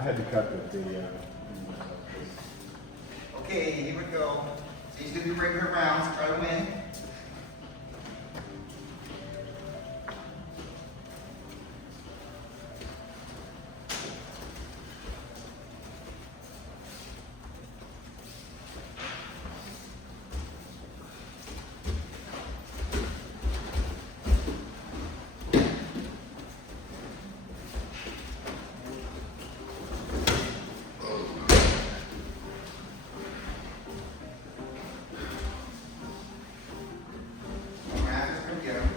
I had to cut the Okay, here we go. These gonna be regular rounds. Try to win. Math is gonna get 'em.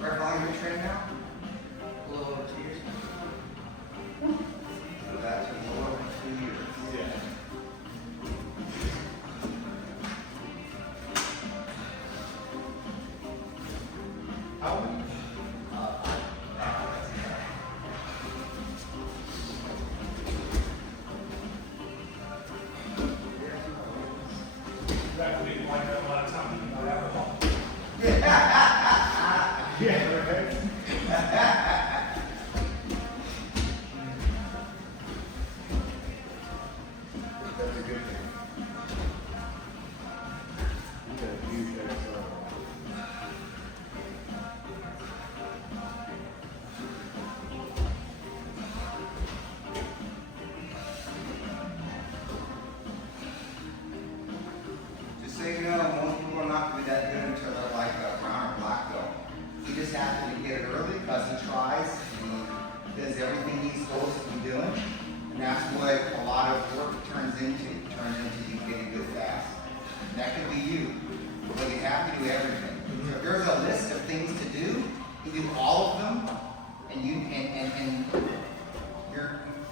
Right, how long have you trained now? A little over 2 years. So that's a little over 2 years. Yeah. How old? That would be like a lot of time about alcohol. Yeah, right. That's a good thing. You got a huge head start. Just so you know, most people are not gonna be that good until they're like a brown or black belt. He just happened to get it early because he tries and he does everything he's supposed to be doing. And that's what a lot of work turns into. It turns into you getting good fast. And that could be you. But you have to do everything. So if there's a list of things to do, you do all of them, and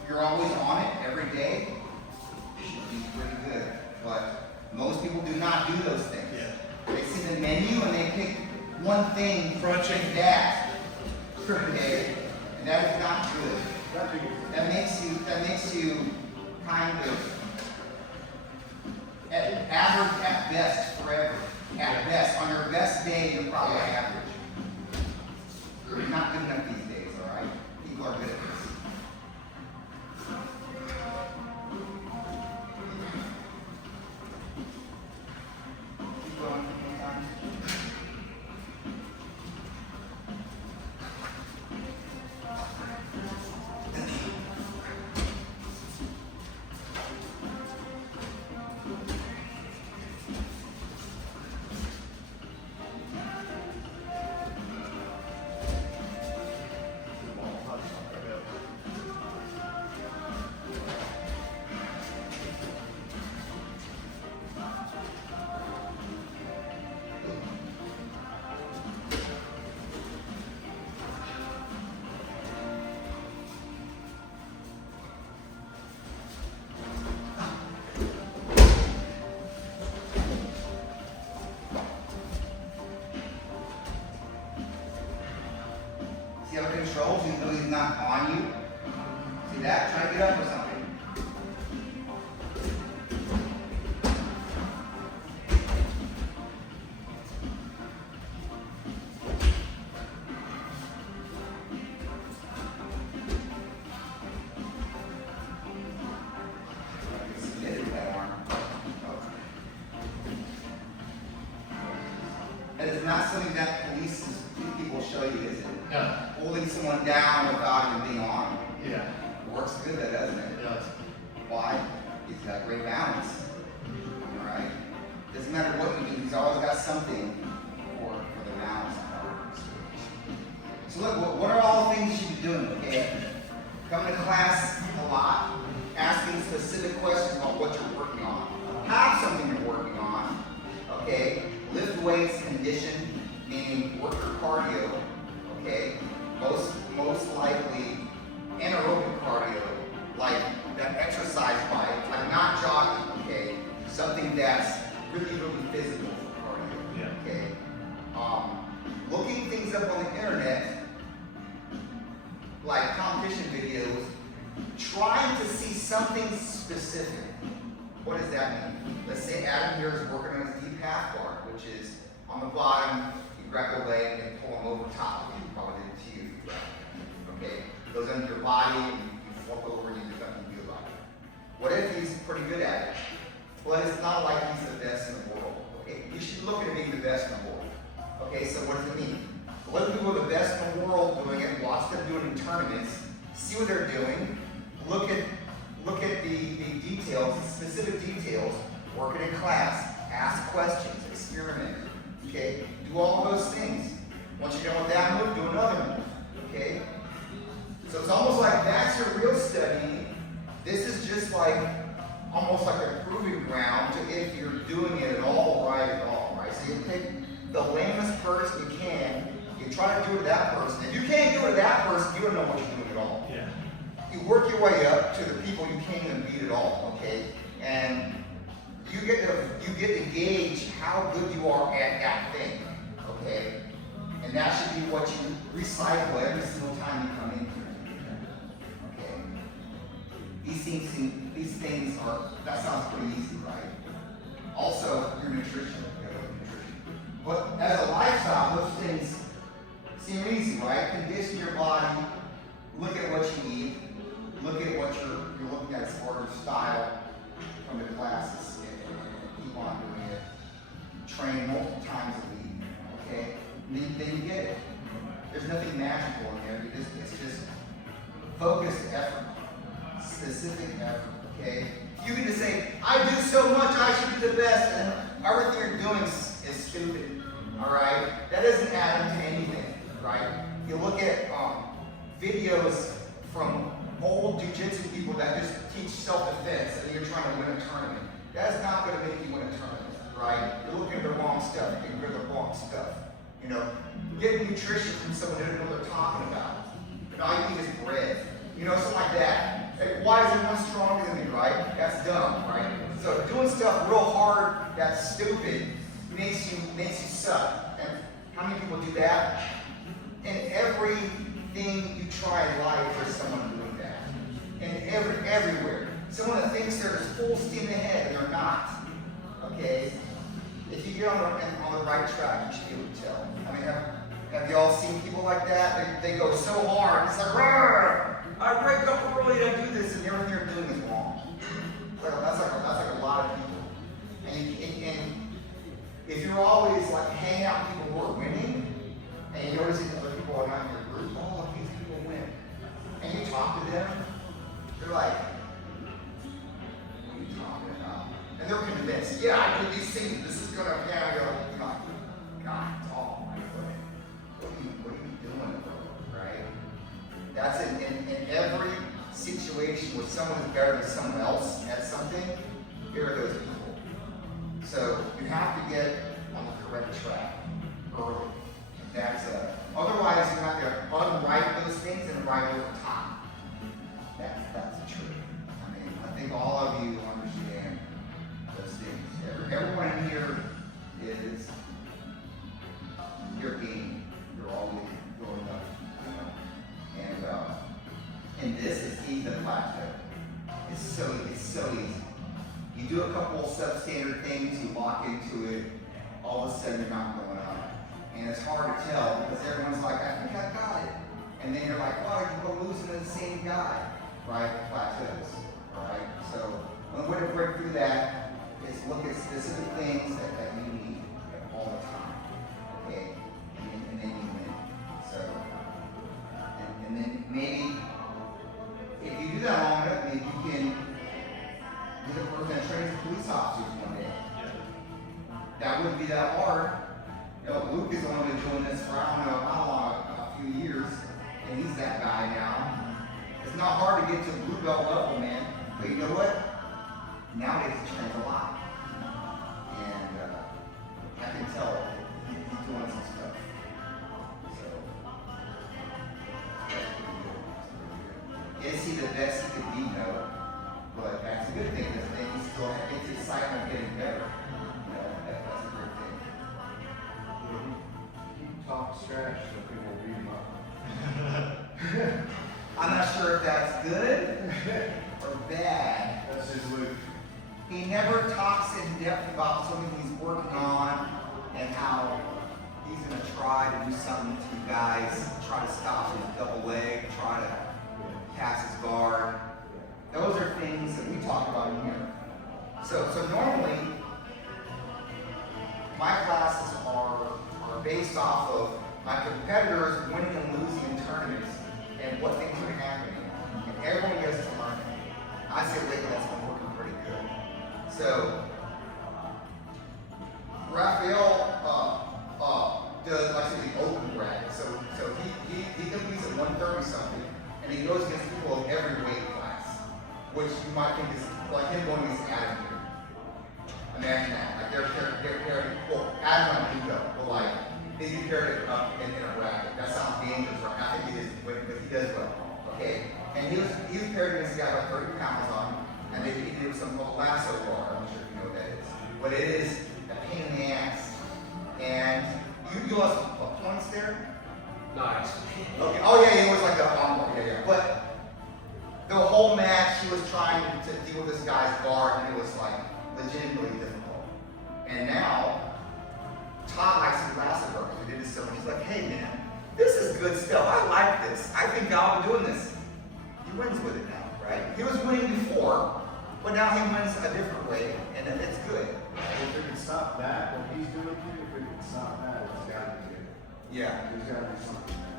you're always on it every day. You should be pretty good. But most people do not do those things. Yeah. They see the menu and they pick one thing, Crunching. and that. Okay, and that is not good. That big. That makes you kind of average at best forever. At best, on your best day, you're probably average. You're not good enough these days, all right? People are good at this. Keep going one more time. See how it controls even though he's not on you? See that? Try to get up or something. Submitted that arm. That is not something that people show you, is it? No. Holding someone down without him being on. Yeah. Works good, that doesn't it? It does. Why? He's got great balance. All right. Doesn't matter what you do, he's always got something for the balance part. So look, what are all the things you should be doing? Okay, coming to class a lot, asking specific questions about what you're working on. Have something you're working on. Okay, lift weights, condition, meaning work your cardio. Okay, most likely anaerobic cardio, like that exercise bike, like not trying to see something specific. What does that mean? Let's say Adam here is working on his deep half guard, which is on the bottom, you grab the leg and pull him over top. You probably did it to you if you grabbed him. Okay? It goes under your body and you flip over and you do nothing good about it. What if he's pretty good at it? Well, it's not like he's the best in the world. Okay? You should look at being the best in the world. Okay, so what does it mean? Look at people the best in the world doing it, watch them do it in tournaments, see what they're doing, look at the details, the specific details, work it in class, ask questions, experiment, okay? Do all of those things. Once you're done with that move, do another move, okay? So it's almost like that's your real study. This is just like, almost like a proving ground to if you're doing it at all, right? So you take the lamest person you can, you try to do it to that person. If you can't do it to that person, you don't know what you're doing at all. Yeah. You work your way up to the people you can't even beat at all, okay? And you get to gauge how good you are at that thing, okay? And that should be what you recycle every single time you come in here, okay? These things are, that sounds pretty easy, right? Also, your nutrition. But as a lifestyle, those things seem easy, right? Condition your body, look at what you eat, look at what you're looking at as far as style from the classes, and keep on doing it. Train multiple times a week, okay? Then you get it. There's nothing magical in there. It's just focused effort, specific effort, okay? You can just say, I do so much, I should be the best, and everything you're doing is stupid, all right? That doesn't add up to anything, right? You look at videos from old jiu-jitsu people that just teach self-defense and you're trying to win a tournament. That's not going to make you win a tournament, right? You're looking at the wrong stuff. You're getting the wrong stuff. You know, get nutrition from someone who doesn't know what they're talking about. And all you eat is bread. You know, something like that. Like, why is everyone stronger than me, right? That's dumb, right? So doing stuff real hard that's stupid makes you suck. And how many people do that? In everything you try in life, there's someone doing that. And everywhere. Someone that thinks they're full steam ahead and they're not. Okay? If you get on the right track, you should be able to tell. I mean, have you all seen people like that? They go so hard. It's like, I break up early to do this, and everything they're doing is wrong. That's like a lot of people. And if you're always like hanging out with people who are winning, and you notice that other people are not in your group, oh, look, these people win. And you talk to them, they're like, what are you talking about? And they're convinced, yeah, I do these things, this is gonna, yeah, you're like, God, it's all my way. What are you doing, right? That's in every situation where someone is better than someone else at something, here are those people. So you have to get on the correct track early. That's otherwise you have to unwrite those things and write over top. That's the truth. I mean, I think all of you understand those things. Everyone in here is your game. You're always growing up, you know. And this is easy to plateau. It's so easy. You do a couple of substandard things, you lock into it, all of a sudden you're not going up. And it's hard to tell because everyone's like, I think I got it. And then you're like, well, you're losing to the same guy, right? Plateaus, right? So one way to break through that is look at specific things that you need all the time, okay? And then you win. So, and then maybe if you do that long enough, maybe you can be the person that trains police officers one day. That wouldn't be that hard. You know, Luke has only been doing this for I don't know how long, a few years, and he's that guy now. It's not hard to get to blue belt level, man. But you know what? Nowadays he trains a lot, and I can tell he's doing some stuff. So, is he the best he could be? No. But that's a good thing, because then he still gets the excitement of getting better. You know, that's a good thing. Talk trash so people beat him up. I'm not sure if that's good or bad. That's his Luke. He never talks in depth about something he's working on and how he's going to try to do something to you guys, try to stop his double leg, try to pass his guard. Those are things that we talk about in here. So normally, my classes are based off of my competitors winning and losing in tournaments and what things are happening. And everyone gets to learn. I say lately that's been working pretty good. So, Raphael does actually the open bracket. So he competes at 130 something, and he goes against people of every weight class, which you might think is like him going against Adam here. Imagine that. Like they're paired, well, Adam and Nico, but like they be paired up in a bracket. That sounds dangerous, right? I think it is, but he does well. Okay? And he was paired against a guy about 30 pounds on him, and he did something called a lasso bar. I'm not sure if you know what that is. But it is a pain in the ass. And you lost what, points there? Nice. Okay. Oh yeah, it was like a armbar. Yeah. But the whole match, he was trying to deal with this guy's guard, and it was like legitimately difficult. And now, Todd likes his lasso bar because we did this so much. He's like, hey man, this is good stuff. I like this. I think I'll be doing this. He wins with it now, right? He was winning before, but now he wins a different way, and it's good. If we can stop that, what he's doing here, if we can stop that, it's got to be good. Yeah. There's got to be something there.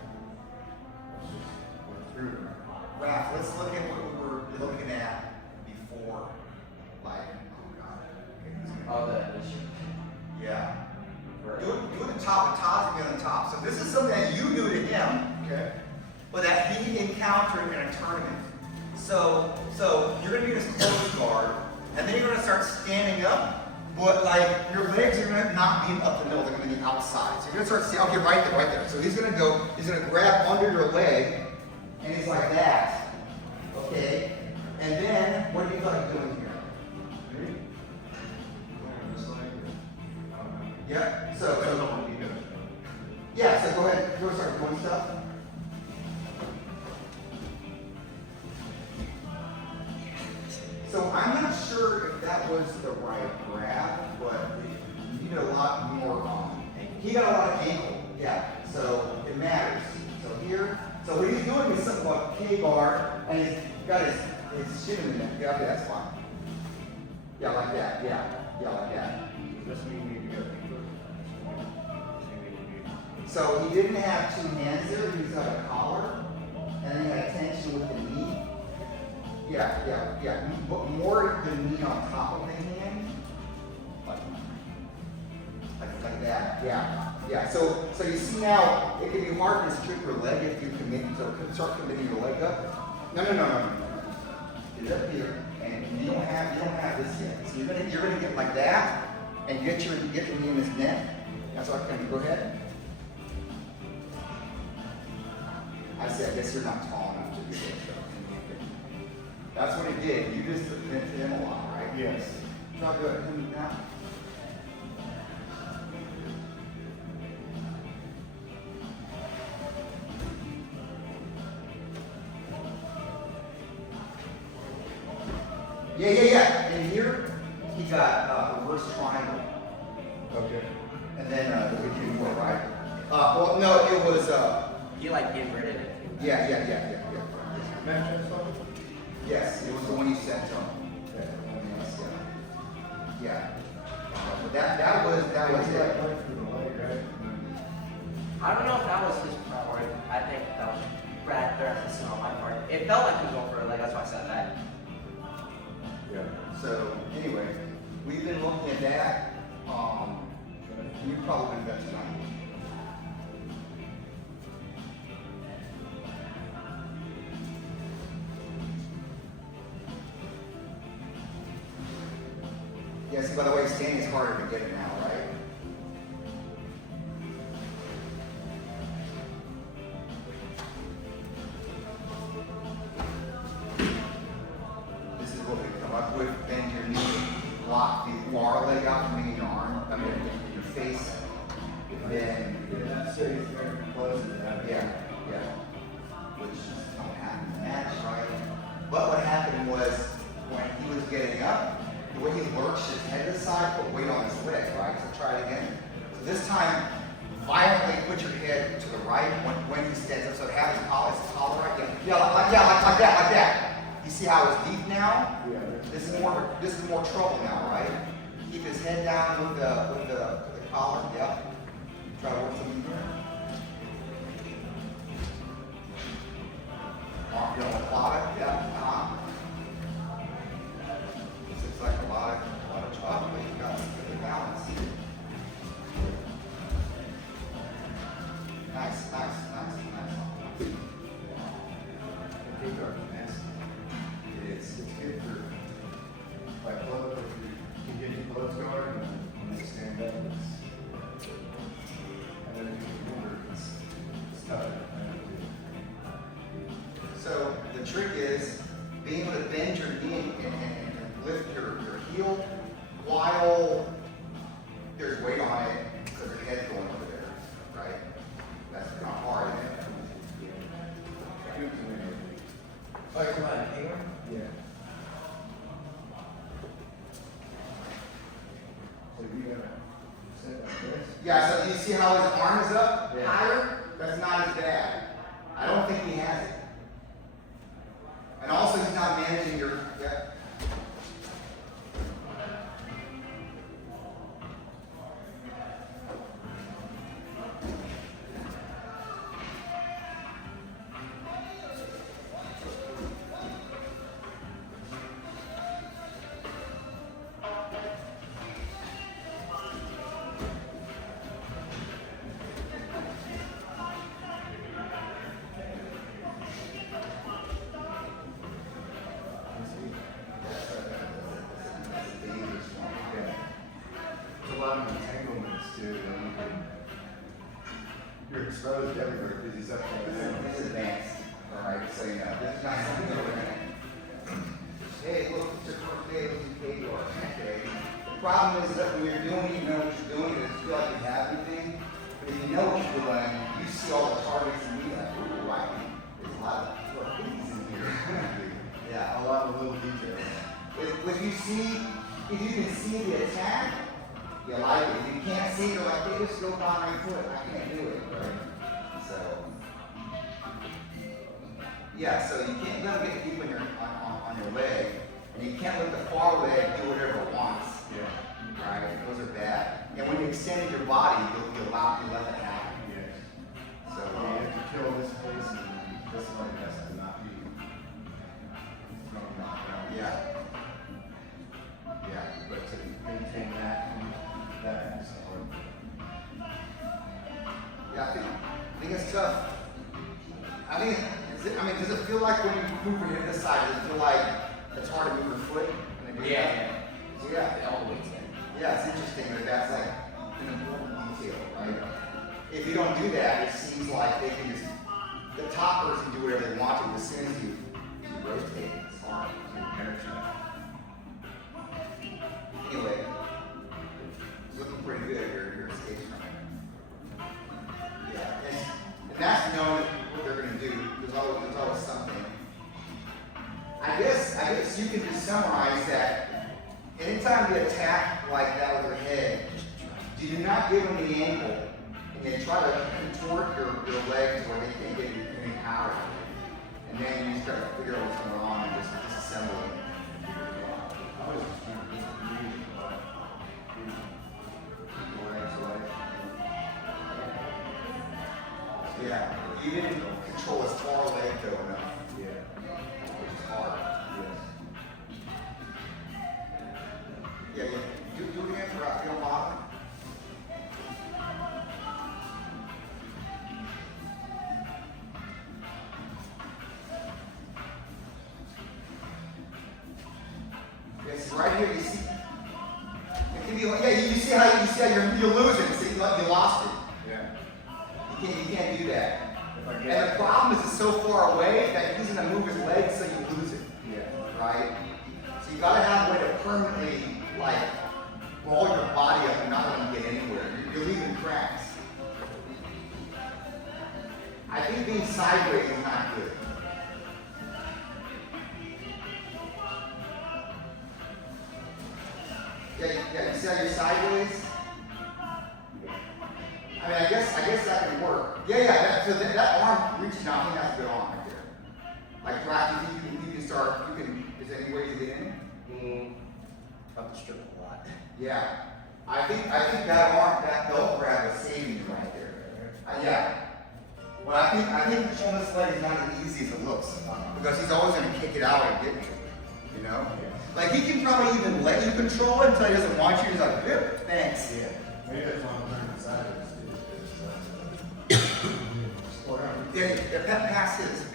It's just, we're through it. Raph, let's look at what we were looking at before. Like, oh god. Okay, who's gonna- All the initiative. Yeah. Do the top, and Todd's gonna be on the top. So this is something that you do to him, Okay? but that he encountered in a tournament. So you're gonna be in his close guard, and then you're gonna start standing up, but like your legs are gonna not be up the middle, they're gonna be outside. So you're gonna start seeing, okay, right there. So he's gonna grab under your leg, and he's like that. Okay? And then, what do you like doing here? Me? Just like, Yeah? I So don't know what he does. yeah, so go ahead, you wanna start doing stuff? So I'm not sure if that was the right grab, but he did a lot more he got a lot of ankle, yeah, so it matters. So here, so what he's doing is something called K-bar, and he's got his shin in there. Yeah, okay, that's fine. Yeah, like that, yeah, like that. Does this mean we need to go deeper? So he didn't have two hands there, he's got a collar, and then he had a tension with the knee. Yeah. But more the knee on top of the hand. Like that, yeah. So you see now, it can be hard to strip your leg if you commit, so start committing your leg up. No. It's up here, and you don't have this yet. So you're gonna get like that, and get your knee in his neck. That's what I'm gonna go ahead. I guess you're not tall enough to do this. That's what he did. You just submit to him a lot, right? Yes. Try to do it now. Yeah. And here, he got reverse triangle. Okay. And then we can do it, right? Well, no, it was, You like getting rid of it. yeah. Mention something? Yes, it was the one you sent to him. Yeah. But that was Right it. through the leg, right? I don't know if that was his priority. I think that was Brad Thursis on my part. It felt like he was going for a leg, that's why I said that. Yeah. So anyway, we've been looking at that. We probably been better tonight. Yeah, see, by the way, standing is harder to get now, right? This is what we come up with. Bend your knee, lock the far leg out from your arm, your face. Then, Yeah, so he's very close to that. yeah. Which don't happen in the match, right? push his head to the side, put weight on his leg, right? So try it again. So this time, violently put your head to the right when he stands up. So have his collar right. Yeah, like that. You see how it's deep now? Yeah. This is more trouble now, right? Keep his head down with the collar. Yep. Try to work something here. Arm down the bottom. Yep. This looks like a lot of trouble. You got good balance. Nice. Good guard, man. It's good for like blood. If you can get your blood guard and then stand up. And then if you remember, it's tough. So the trick is being able to bend your knee and lift your heel while there's weight on it because your head's going over there, right? That's kind of hard. Good to me. Oh, you're talking about Hayward? Yeah. So you gotta sit like this. Yeah, so you see how his arm is up Yeah. higher? That's not as bad. I don't think he has it. And also he's not managing your, yeah. There's a lot of entanglements too. You're exposed everywhere because he's up there. This is advanced, all right, so you know, this is not something that we're gonna, hey, look, it's your first day, look at Katie, or okay. The problem is that when you're doing it, you know what you're doing, it doesn't feel like you have anything, but if you know what you're doing, you see all the targets and you're like, ooh, I can, there's a lot of little things in here. Yeah. A lot of little details. If you can see the attack, you like it. If you can't see it, you're like, hey, just go down my foot. I can't do it, right? So, yeah, so you can't let it get deep on your leg, and you can't let the far leg do whatever it wants. Yeah. Right? Those are bad. And when you extended your body, you let it happen. Yes. So, You have to kill this place and this one has to not be thrown knocked out. yeah. Yeah. But to maintain that is hard. Yeah, I think it's tough. Does it feel like when you move your head to the side, does it feel like it's hard to move your foot? Yeah. Yeah. It all weights in. Yeah, it's interesting that that's like an important detail, right? If you don't do that, it seems like they can just, the top person can do whatever they want to, as soon as you rotate, it's hard. Anyway, it's looking pretty good, your escapes from it. Yeah, and that's knowing what they're gonna do. There's always something. I guess you can just summarize that anytime you attack like that with your head, do not give them the ankle and then try to contort your legs where they can't get any power. And then you just try to figure out what's going on and just disassemble it. I was just trying to keep the legs away. Yeah, you didn't control his far leg though enough, Yeah. which is hard. Yes. Yeah, do it again for Rafael Bottom. Yes, right here you see. It can be, yeah, you see how you're losing. See, you lost it. Yeah. You can't do that. If I And get the problem is it's so far away that he's gonna move his legs so you lose it. yeah. Right? So you gotta have a way to permanently, like, ball your body up and not let him get anywhere. You're leaving cracks. I think being sideways is not good. see how you're sideways? I mean, I guess that can work. Yeah, so that arm reaches down. I think that's a good arm right there. Like, Black, you can start, is there any way you get in? I've strip a lot. Yeah. I think that arm, that belt grab is saving you right there. Yeah. Well, I think controlling this leg is not as easy as it looks. Because he's always going to kick it out and get you. You know? Like, he can probably even let you control it until he doesn't want you. He's like, yep, thanks. Yeah. Maybe that's one of the sideways. Yeah, pass his.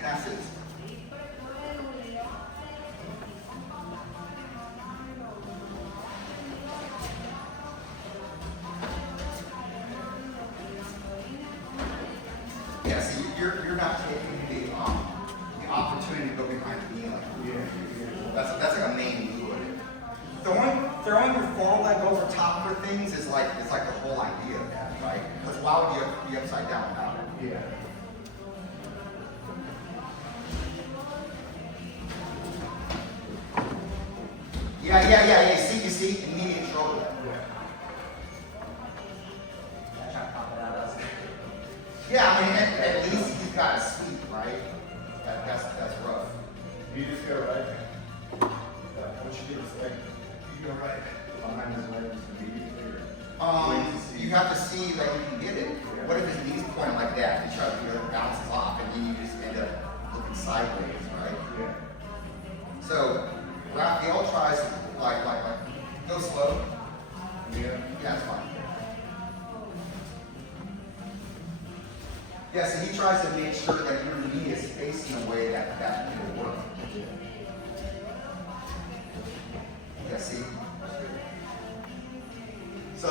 Yeah, see, you're not taking the opportunity to go behind the knee like that. That's like a main move of it. Throwing your forward leg over top for things is like the whole idea of that, right? Because why would you be upside down without it? Yeah. You see, immediate trouble. I try to pop it out. Yeah, I mean, at least he's got a sweep, right? That's rough. You just go right. What you do is like, you go right behind his legs immediately. You have to see that you can get it. What if his knees point like that? You try to bounce it off, and then you just end up looking sideways, right? Yeah. So Raphael tries to like go slow. Yeah. Yeah, that's fine. Yeah, so he tries to make sure that your knee is facing a way that will work. Yeah, see? So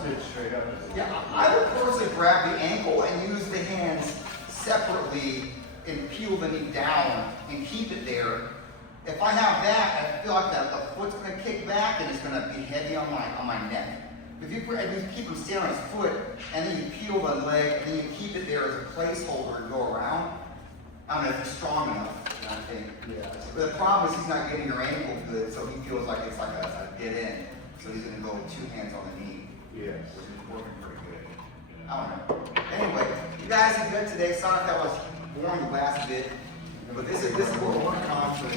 Stitch straight up. yeah, I would personally grab the ankle and use the hands separately and peel the knee down and keep it there. If I have that, I feel like the foot's gonna kick back and it's gonna be heavy on my neck. If you keep him staying on his foot and then you peel the leg and then you keep it there as a placeholder and go around, I don't know if he's strong enough, I think. Yeah. But the problem is he's not getting your ankle good, so he feels like it's like a dead end. So he's gonna go with 2 hands on the knee. Yeah. So he's working pretty good. I don't know. Anyway, you guys are good today. Sorry if that was boring the last bit. But this is what we're working on for